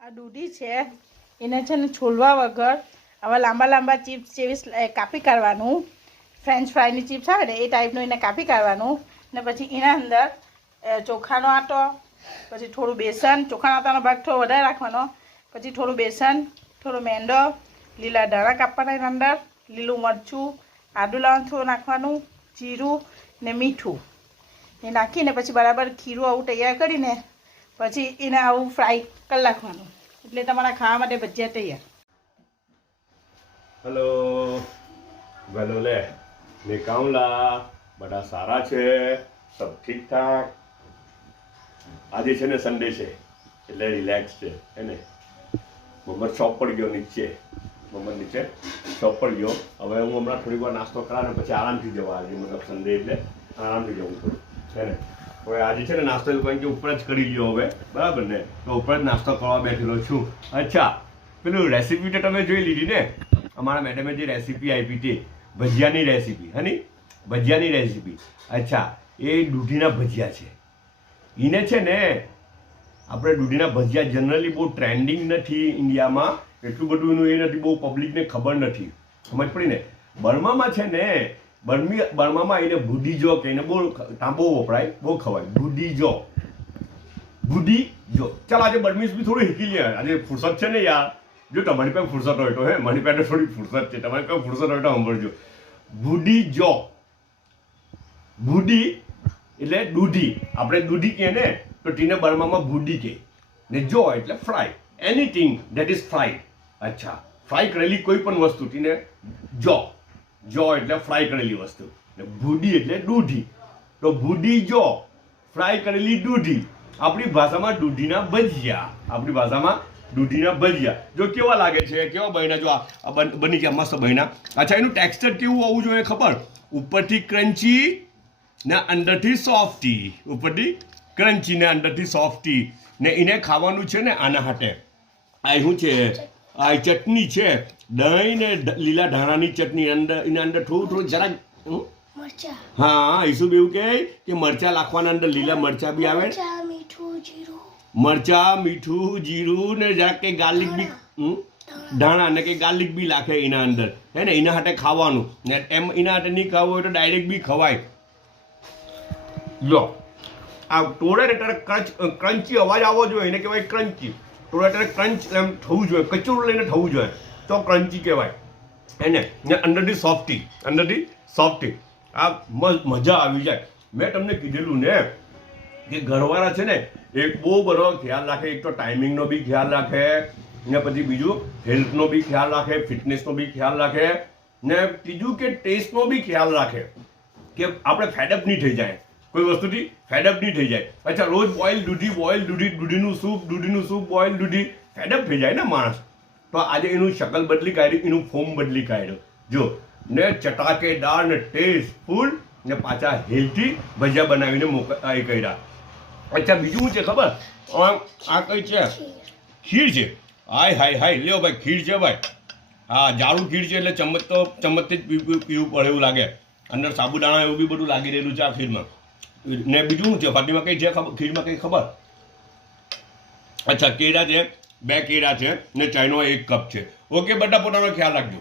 આ દૂધી છે એને છે ને છોલવા વગર આવા લાંબા લાંબા ચિપ્સ જેવી કાપી કાઢવાનું. ફ્રેન્ચ ફ્રાયની ચિપ્સ આવે ને એ ટાઈપનું એને કાપી કાઢવાનું ને પછી એના અંદર ચોખાનો આટો, પછી થોડું બેસન, ચોખાના આટાનો ભાગ થોડો વધારે રાખવાનો, પછી થોડું બેસન, થોડો મેંદો, લીલા ધાણા કાપવાના એના અંદર, લીલું મરચું, આદુ લસણ થોડું નાખવાનું, જીરું ને મીઠું એ નાખીને પછી બરાબર ખીરું આવું તૈયાર કરીને પછી એને આવું ફ્રાય કરી નાખવાનું એટલે તમારા ખાવા માટે ભજીયા તૈયાર. હેલો વેલો લે કાઉલા બધા સારા છે, સબ ઠીક ઠાક. આજે છે ને સન્ડે છે એટલે રિલેક્સ છે હે ને. મમ્મદ શોપ પર ગયો નીચે, મમ્મદ નીચે શોપ પર ગયો. હવે હું હમણાં થોડી વાર નાસ્તો કરાવે પછી આરામથી જવા. આજે મતલબ સન્ડે એટલે આરામથી જવું થોડું છે ને. હવે આજે છે ને નાસ્તો એવું કે ઉપર જ કરી લ્યો હવે, બરાબર ને? તો ઉપર જ નાસ્તો કરવા બેઠેલો છું. અચ્છા, પેલું રેસીપી તો તમે જોઈ લીધી ને? અમારા મેડમે જે રેસીપી આપી હતી ભજીયાની રેસીપી, હની ભજીયાની રેસીપી. અચ્છા, એ દૂધીના ભજીયા છે. એને છે ને આપણે દૂધીના ભજીયા જનરલી બહુ ટ્રેન્ડિંગ નથી ઇન્ડિયામાં, એટલું બધું એનું એ નથી, બહુ પબ્લિકને ખબર નથી. સમજ પડી ને? બર્મામાં છે ને બર્મામાં એને ભૂડીજો કે એને બહુ ત્યાં બહુ વપરાય, બહુ ખવાય. ભૂડીજો. ચાલ આજે બર્મીસ બી થોડું શીખી લે. આજે ફુરસત છે ને યાર. જો તમારી પાસે ફુરસત હોય તો હે, મારી પાસે થોડી ફુરસત છે, તમારી પાસે ફુરસત હોય તો સાંભળજો. ભૂડીજો. ભૂડી એટલે દૂધી. આપણે દૂધી કહે ને તો ટીને બર્મામાં ભૂડી કહે ને. જો એટલે fry, anything that is fried. અચ્છા, ફ્રાય કરેલી કોઈ પણ વસ્તુ ટીને જો એટલે ફ્રાય કરેલી વસ્તુ ને ભૂડી એટલે દૂધી. તો ભૂડી જો ફ્રાય કરેલી દૂધી. આપણી ભાષામાં દૂધીના ભજીયા. આપણી ભાષામાં દૂધીના ભજીયા. જો કેવા લાગે છે, કેવા બન્યા? જો આ બની ગયા મસ્ત બન્યા. અચ્છા, એનું ટેક્સચર કેવું હોવું જોઈએ ખબર? ઉપરથી ક્રન્ચી ને અંદરથી સોફ્ટી. ઉપરથી ક્રન્ચી ને અંદરથી સોફ્ટી. ને એને ખાવાનું છે ને આના હાટે આ શું છે? આ ચટણી છે, દહીં ને લીલા ધાણાની ચટણી. એના અંદર થોડું જરાક હા ઈસુ એવું કે મરચા નાખવાના, અંદર લીલા મરચા બી આવે, મરચા, મીઠું, જીરું ને જરાક કે ગાર્લિક બી, ધાણા ને કે ગાર્લિક બી નાખે એના અંદર હે ને. એના હાટે ખાવાનું ને એમ એના હાટે નહીં ખાવું હોય તો ડાયરેક્ટ બી ખવાય. લો આ તોડે ને ત્યારે ક્રન્ચી અવાજ આવવો જોઈએ, એને કહેવાય ક્રન્ચી. તોડે ત્યારે ક્રંચ એમ થવું જોઈએ, કચરું લઈને થવું જોઈએ તો ક્રન્ચી કહેવાય એને. ને અંદરથી સોફ્ટી, અંદરથી સોફ્ટી. આ મજા આવી જાય. મેં તમને કીધેલું ને કે ઘરવાળા છે ને એક બહુ બધો ખ્યાલ રાખે. એક તો ટાઈમિંગનો બી ખ્યાલ રાખે ને પછી બીજું હેલ્થનો બી ખ્યાલ રાખે, ફિટનેસનો બી ખ્યાલ રાખે ને ત્રીજું કે ટેસ્ટનો બી ખ્યાલ રાખે કે આપણે ફેડઅપ નહીં થઈ જાય કોઈ વસ્તુથી, ફેડઅપ નહીં થઈ જાય. અચ્છા, રોજ બોઇલ દૂધી, દૂધીનું સૂપ, બોઇલ દૂધી, ફેડઅપ થઈ જાય ને માણસ. તો આજે એનું શકલ બદલી કાઢ્યું, એનું ફોર્મ બદલી કાઢ્યો. જો ને ચટાકેદાર ને ટેસ્ટફુલ ને પાછા હેલ્થી ભજીયા બનાવીને એ કર્યા. અચ્છા, બીજું શું છે ખબર? આ કઈ છે? ખીર છે. હાય લ્યો ભાઈ, ખીર છે ભાઈ. હા, જાડું ખીર છે એટલે ચમચથી જ પીવું પડે એવું લાગે. અંદર સાબુદાણા એવું બી બધું લાગી રહેલું છે આ ખીરમાં. ને બીજું શું છે ફાટીમાં? કઈ છે ખીરમાં કઈ ખબર? અચ્છા, કેળા છે, 2 કેળા છે ને ચાયનો 1 કપ છે. ઓકે, બધા પોતાનો ખ્યાલ રાખજો.